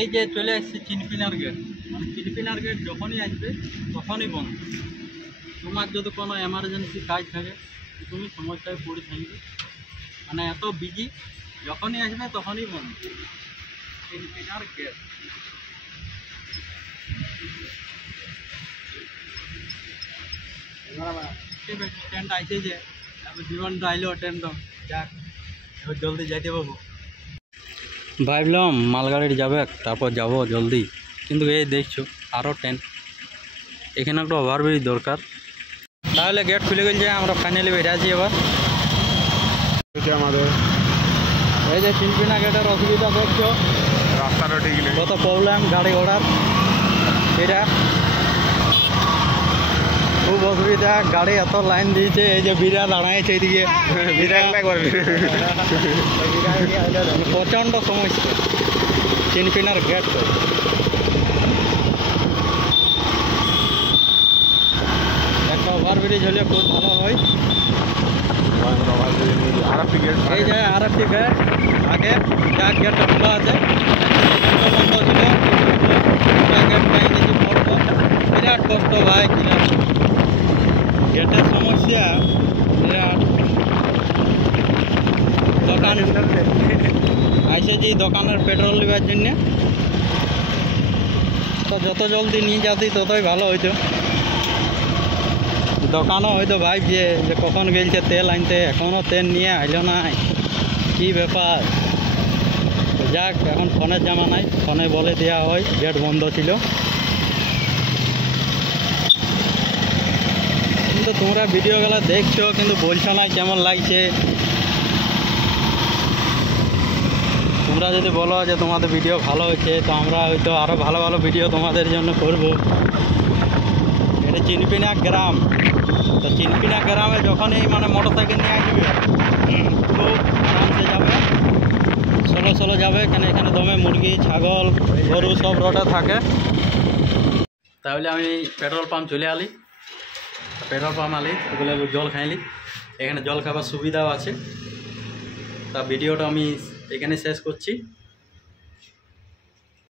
এই যে চলে আসছে চিনপিনার গেট, মানে চিনপিনার গেট যখনই আসবে তখনই বন্ধ। তোমার যদি কোনো এমার্জেন্সি কাজ থাকে তুমি সমস্যায় পড়ে থাকবে, মানে এত বিজি, যখনই আসবে তখনই বন্ধ চিনপিনার গেট। ট্রেনটা আইছে যে জীবনটা আইলো ট্রেনটা, যাক এবার জলদি যাইতে পাবো। ভাবলাম মালগাড়ি যাবে, তারপর যাব জলদি, কিন্তু এই দেখছো আরও ট্রেন। এখানে একটা ওভারব্রিজ দরকার। তাহলে গেট খুলে গেছে, আমরা ফাইনালি বেরিয়ে আছি এবার। আমাদের এই যে চিনপিনা গেটের অসুবিধা দেখছো, রাস্তাটা ঠিক নেই, কত প্রবলেম গাড়ি ঘোড়ার, এটা খুব অসুবিধা। গাড়ি এত লাইন দিয়েছে, এই যে বিরা দাঁড়াইছে এইদিকে, প্রচণ্ড সমস্যা চিনপিনার গেট। একটা ওভারব্রিজ হলে খুব ভালো হয়। এই যে আর একটি গেট, আগে যা গেটটা খোলা আছে বন্ধ ছিল, গেট পাই গেছি বন্ধ। বিরাট কষ্ট ভাই, গেটের সমস্যা বিরাট। দোকান আইসে যে দোকানের পেট্রোল নেওয়ার জন্যে, তো যত জলদি নিয়ে যাতি ততই ভালো হইতো। দোকানও হয়তো ভাবছে যে কখন গেলছে তেল আনতে, এখনও তেল নিয়ে আইলো নাই, কী ব্যাপার। যাক, এখন ফোনের জামানায় ফোনে বলে দেওয়া হয় গেট বন্ধ ছিল। কিন্তু তোমরা ভিডিওগুলো দেখছো কিন্তু বলছো না কেমন লাগছে। তোমরা যদি বলো যে তোমাদের ভিডিও ভালো হচ্ছে, তো আমরা হয়তো আরও ভালো ভালো ভিডিও তোমাদের জন্য করব। এটা চিনপিনা গ্রাম, তো চিনপিনা গ্রামে যখনই মানে মোটর সাইকেল নিয়ে আসবে খুব আরামসে যাবে, সোলো সোলো যাবে, কেন এখানে দমে মুরগি ছাগল গরু সব রোডে থাকে। তাহলে আমি পেট্রোল পাম্প চলে আলি, পেট্রোল পাম্প আলি ওগুলো জল খাইলি, এখানে জল খাবার সুবিধাও আছে। তা ভিডিওটা আমি এখানে শেষ করছি।